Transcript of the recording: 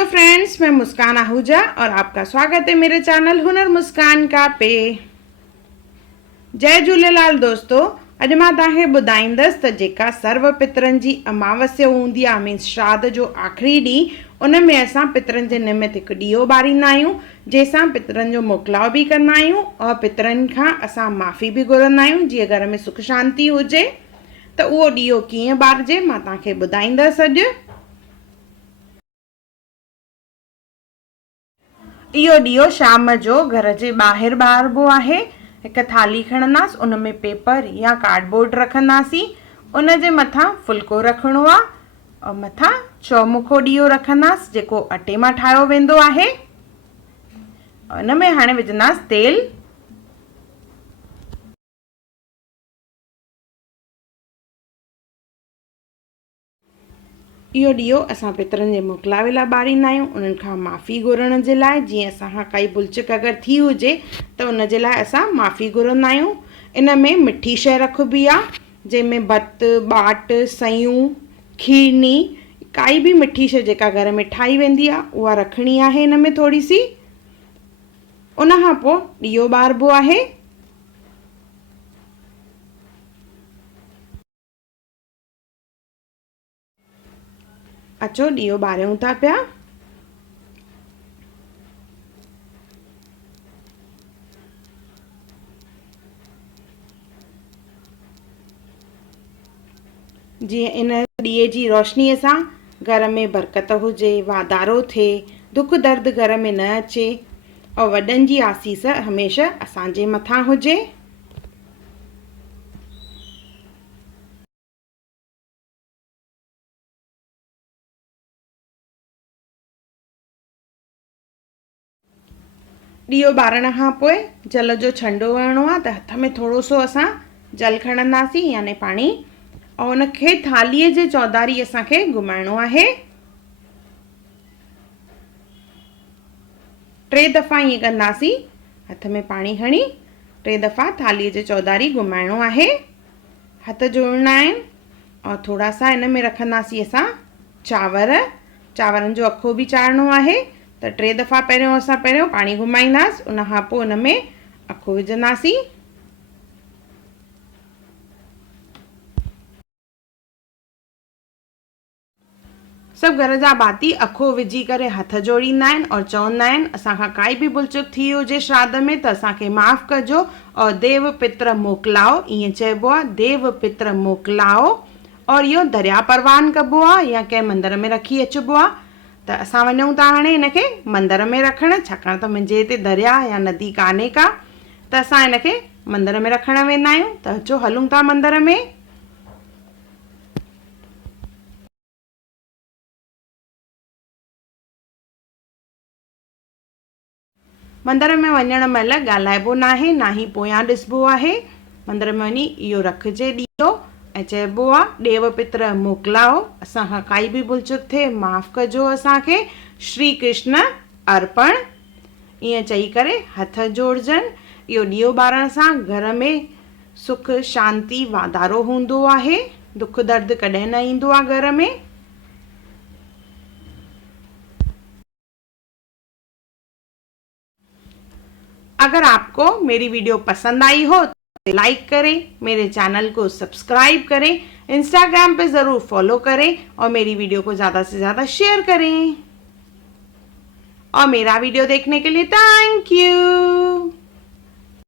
Hello friends, मैं मुस्कान आहूजा और आपका स्वागत है मेरे चैनल हुनर मुस्कान का पे। जय झूलेलाल दोस्तों। अॼु मां तव्हांखे ॿुधाईंदसि त जेका सर्व पितरनि जी अमावस्या हूंदी आहे, मीन्स श्राद्ध जो आख़िरी ॾींहुं, उन में असां पितरनि जे निमित हिकु ॾीओ ॿारींदा आहियूं, जंहिंसां पितरनि जो मोकिलाव बि कंदा आहियूं और पितरनि खां असां माफ़ी बि घुरंदा आहियूं जीअं घर में सुख शांति हुजे। त उहो ॾीओ कीअं ॿारिजे मां तव्हांखे ॿुधाईंदसि अॼु। इहो ॾीओ शाम जो घर जे ॿाहिरि ॿारिबो आहे। हिकु थाली खणंदासीं, उन में पेपर या कार्डबोर्ड रखंदासीं, उन जे मथां फुल्को रखिणो आहे और मथां चौमुखो ॾीओ रखंदासीं जेको अटे मां ठाहियो वेंदो आहे। उन में हाणे विझंदासीं तेल। इहो ॾीओ असां पितरनि जे मोकिलावे लाइ ॿारींदा आहियूं, उन्हनि खां माफ़ी घुरण जे लाइ। जीअं असांखां काई भुलचुक अगरि थी हुजे त उन जे लाइ असां माफ़ी घुरंदा आहियूं। इन में मिठी शइ रखिबी आहे, जंहिंमें भत बाट सयूं खीरनी काई बि मिठी शइ जेका घर में ठाही वेंदी आहे उहा रखणी आहे इन में थोरी सी। उन खां पोइ ॾीओ ॿारिबो आहे। अचो ॾीओ ॿारियूं था पिया। जीअं इन ॾीए जी रोशनीअ सां घर में बरकत हुजे, वाधारो थिए, दुख दर्द घर में न अचे और वॾनि जी आसीस हमेशह असांजे मथां हुजे। ॾीओ ॿारण खां पोइ जल जो छंडो हणिणो आहे, त हथ में थोरो सो असां जल खणंदासीं यानी पाणी, और उनखे थालीअ जे चौधारी असांखे घुमाइणो आहे। 3 दफ़ा ईअं कंदासीं, हथ में पाणी खणी 3 दफ़ा थालीअ जे चौधारी घुमाइणो आहे। हथ जोड़ना आहिनि और थोरा सा इन में रखंदासीं असां चांवर। चांवरनि जो अखो बि चाढ़णो आहे, त 3 दफ़ा पहिरियों पाणी घुमाईंदासीं, उन खां पोइ उन में अखो विझंदासीं। सभु घर जा भाती अखो विझी करे हथ जोड़ींदा आहिनि और चवंदा आहिनि असांखां काई बि भुलचुक थी हुजे श्राद्ध में त असांखे माफ़ कजो और देव पित्र मोकिलाओ, ईअं चइबो आहे, देव पित्र मोकिलाओ। और इहो दरिया परवान कबो आहे या कंहिं मंदर में रखी अचिबो आहे। त असां वञूं था हाणे हिनखे मंदर में रखणु, छाकाणि त मुंहिंजे हिते दरिया या नदी कान्हे का, त असां हिनखे मंदर में रखणु वेंदा आहियूं। त अचो हलूं था मंदर में। मंदर में वञण महिल ॻाल्हाइबो न आहे, ना ही पोयां ॾिसबो आहे। मंदर में वञी इहो रखिजे ॾीओ ऐं चइबो आहे देव पित्र मोकिलाओ, असांखां काई बि भुलचुक थिए माफ़ कजो असांखे, श्री कृष्ण अर्पण। ईअं चई करे हथ जोड़जनि। इहो ॾीओ ॿारण सां घर में सुख शांति वाधारो हूंदो आहे, दुख दर्द कॾहिं न ईंदो आहे घर में। अगर आपको मेरी वीडियो पसंद आई हो तो लाइक करें, मेरे चैनल को सब्सक्राइब करें, इंस्टाग्राम पे ज़रूर फॉलो करें और मेरी वीडियो को ज़्यादा से ज़्यादा शेयर करें। और मेरा वीडियो देखने के लिए थैंक यू।